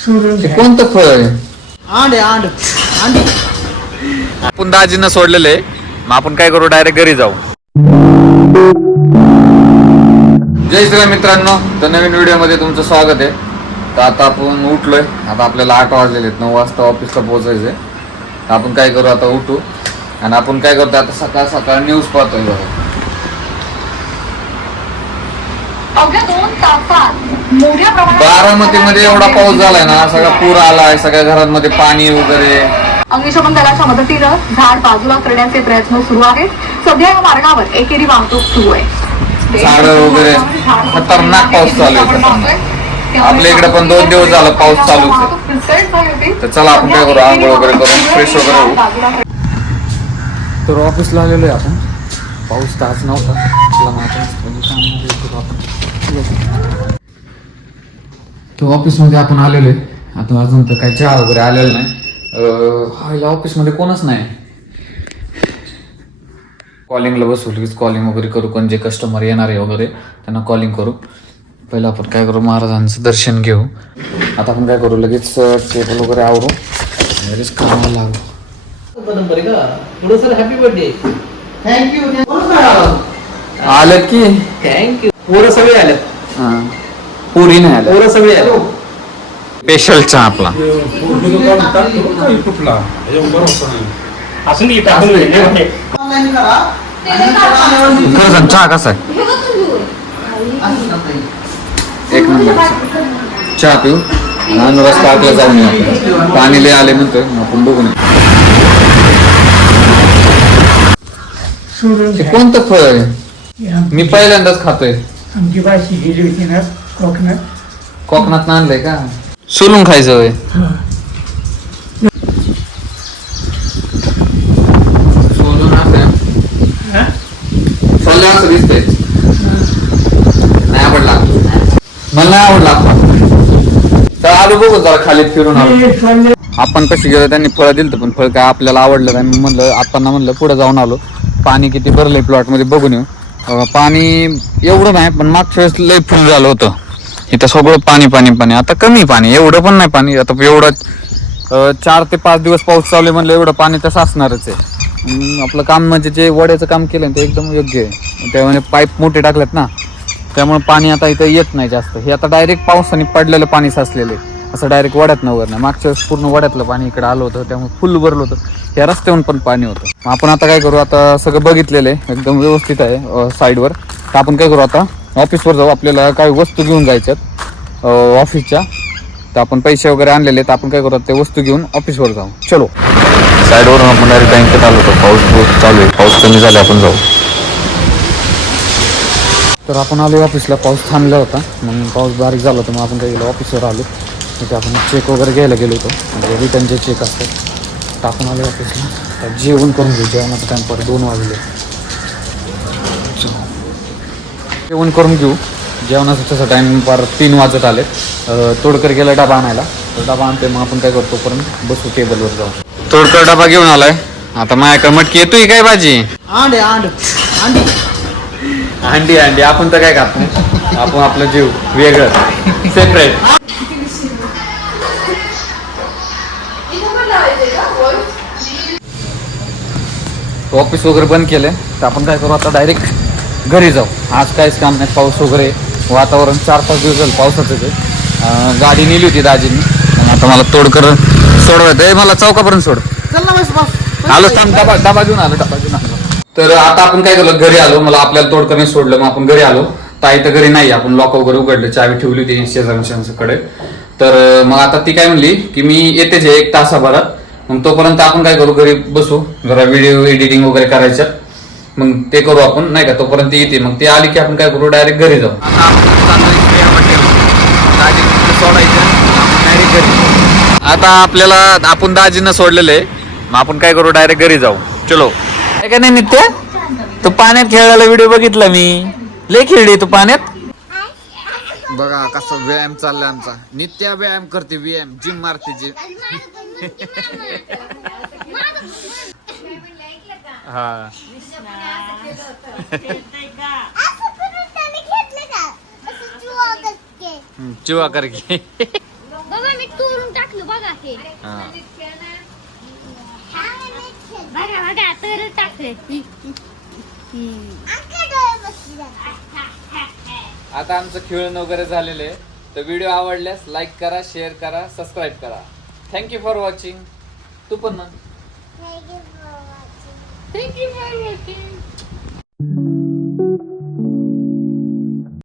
कोणतं फळ आहे? आंड आंड आंडी. आपण दाजींना सोडलेले, मग आपण काय करू, डायरेक्ट घरी जाऊ. जय श्री मित्रांनो, तर नवीन व्हिडिओ मध्ये तुमचं स्वागत आहे. तर आता आपण उठलोय, आता आपल्याला 8 वाजलेले आहेत, 9 वाजता ऑफिसला पोहोचायचंय. आपण काय करू, आता उठू आणि आपण काय करतो, आता सकाळ सकाळ न्यूज पाहतोय बघा. अवघ्या 2 तासात मोठ्या प्रमाणात बारामतीमध्ये एवढा पाऊस झालाय ना, सगळा पूर आलाय, सगळ्या घरांमध्ये पाणी वगैरे. अग्निशमन दलाच्या मदतीनं झाड बाजूला करण्याचे प्रयत्न सुरू आहेत. सध्या या मार्गावर एकेरी वाहतूक सुरू आहे. झाड वगैरे खतरनाक पाऊस चालू आहे. आपल्या इकडे पण 2 दिवस झाला पाऊस चालूच आहे. तर चला आपण काय करू, आंघोळ वगैरे करून फ्रेश वगैरे होऊ. तर ऑफिसला आलेलो आहे आपण. पाऊस तर आज नव्हता. तो ऑफिसमध्ये आपण आलेलो आहे. आता अजून तर काही चहा वगैरे आलेला नाही. हा ऑफिसमध्ये कोणच नाही. कॉलिंगला बसू, लगेच कॉलिंग वगैरे करू. कोण जे कस्टमर येणार आहे वगैरे त्यांना कॉलिंग करू. पहिलं आपण काय करू, महाराजांचं दर्शन घेऊ. आता आपण काय करू, लगेच टेबल वगैरे आवरू, लगेच कामाला लागू. Happy birthday. थँक्यू. आलं की थँक्यू. पोरं सगळे आलेत. पुरी नाही आलं. पोरं सगळे आले. स्पेशल चहा आपला. खरं सांग, चहा कसा आहे? एक नंबर चहा पिऊ आणि रस्ता आटला जाऊन येऊ. पाणी लय आले म्हणतोय, आपण बघू नये. कोणतं फळ आहे? मी पहिल्यांदाच खातोय. आमची भाषी गेली होती ना कोकणात. कोकणात आणलंय का? सोलून खायचं होय. सोलून असं दिसतंय. नाही आवडला मला, नाही आवडला. तर आलो बघू जरा खाली फिरून आलो. आपण कशी गेलो, त्यांनी फळं दिलं पण फळ काय आपल्याला आवडलं नाही. म्हणलं आपण म्हणलं पुढे जाऊन आलो. पाणी किती भरलंय प्लॉट मध्ये बघून येऊ. पाणी एवढं नाही, पण मागच्या वेळेस लय फुल झालं होतं. इथं सगळं पाणी पाणी पाणी. आता कमी पाणी, एवढं पण नाही पाणी. आता एवढं 4 ते 5 दिवस पाऊस चालू आहे म्हणलं, एवढं पाणी तर साचणारच आहे. आपलं काम म्हणजे जे वड्याचं काम केलं ते एकदम योग्य आहे. त्यामुळे पाईप मोठे टाकलेत ना, त्यामुळे पाणी आता इथं येत नाही जास्त. हे आता डायरेक्ट पावसाने पडलेलं पाणी साचलेलं आहे. असं डायरेक्ट वड्यात नवर नाही. मागच्या वेळेस पूर्ण वड्यातलं पाणी इकडे आलं होतं, त्यामुळे फुल भरलं होतं. या रस्त्यावरून पण पाणी होतं. आपण आता काय करू, आता सगळं बघितलेलं आहे, एकदम व्यवस्थित आहे साईडवर. तर आपण काय करू, आता ऑफिसवर जाऊ. आपल्याला काही वस्तू घेऊन जायच्यात ऑफिसच्या. तर आपण पैसे वगैरे आणलेले, तर आपण काय करू, ते वस्तू घेऊन ऑफिसवर जाऊ. चलो. साईडवरून आपण डायरेक्ट बँकेत आलो होतो. पाऊस चालू आहे, पाऊस कमी झाला, आपण जाऊ. तर आपण आलो ऑफिसला. पाऊस थांबला होता, मग पाऊस बारीक झाला होता. मग आपण काय केलं, ऑफिसवर आलो. तिथे आपण चेक वगैरे घ्यायला गेलो होतो, म्हणजे रिटर्नचे चेक असतात. तर आपण आलो ऑफिसला. तर जेवण करून घेऊ. जेवणाचा टाईम परत 2 वाजले. जेवण करून घेऊ. जेवणाचा तसा टाईम पर 3 वाजत आले. तोडकर गेला डबा आणायला, तर डबा आणते. मग आपण काय करतो, परत बसू टेबलवर जाऊ. तोडकर डबा घेऊन आलाय. आता माझ्याकडे मटकी येतोय काय भाजी? आंड आंड आंडी. अंडी अंडी. आपण तर काय खात नाही. आपण आपलं जीव वेगळं, सेपरेट. ऑफिस वगैरे बंद केले, तर आपण काय करू, आता डायरेक्ट घरी जाऊ. आज काहीच काम नाही. पाऊस वगैरे वातावरण 4-5 दिवस झालं पावसाचं आहे. गाडी नेली होती दाजींनी. आता मला तोडकर सोडवायचं. मला चौकापर्यंत सोड. चल ना बस. आलो, थांब. डबा घेऊन आलो. तर आता आपण काय केलं, घरी आलो. मला आपल्याला तोडकरने सोडलं, मग आपण घरी आलो. ताई तर घरी नाही. आपण लॉक वगैरे उघडले, चावी ठेवली होती शेजाऱ्यांकडे. तर मग आता ती काय म्हणली की मी येतेच 1 तासाभरात. मग तोपर्यंत आपण काय करू, घरी बसू, जरा व्हिडिओ एडिटिंग वगैरे करायचं. मग ते करू आपण, नाही का. तोपर्यंत येते. मग ते आली की आपण काय करू, डायरेक्ट घरी जाऊ. आता आपल्याला, आपण दाजींना सोडलेलं आहे, मग आपण काय करू, डायरेक्ट घरी जाऊ. चलो. काय नाही नित्य, तू पाण्यात खेळायला व्हिडिओ बघितला मी. लय खेळली तू पाण्यात. बघा कसा व्यायाम चाललाय आमचा. नित्या व्यायाम करते, व्यायाम जिम मारते जिम. हा. चिवा करके. बाबा मी टूर घेतलं बघा हे हा. बघा बघा तर टाकले आता आमचं खेळणं वगैरे झालेलं आहे. तर व्हिडिओ आवडल्यास लाईक करा, शेअर करा, सबस्क्राईब करा. Thank you for watching. तू पण ना. Thank you for watching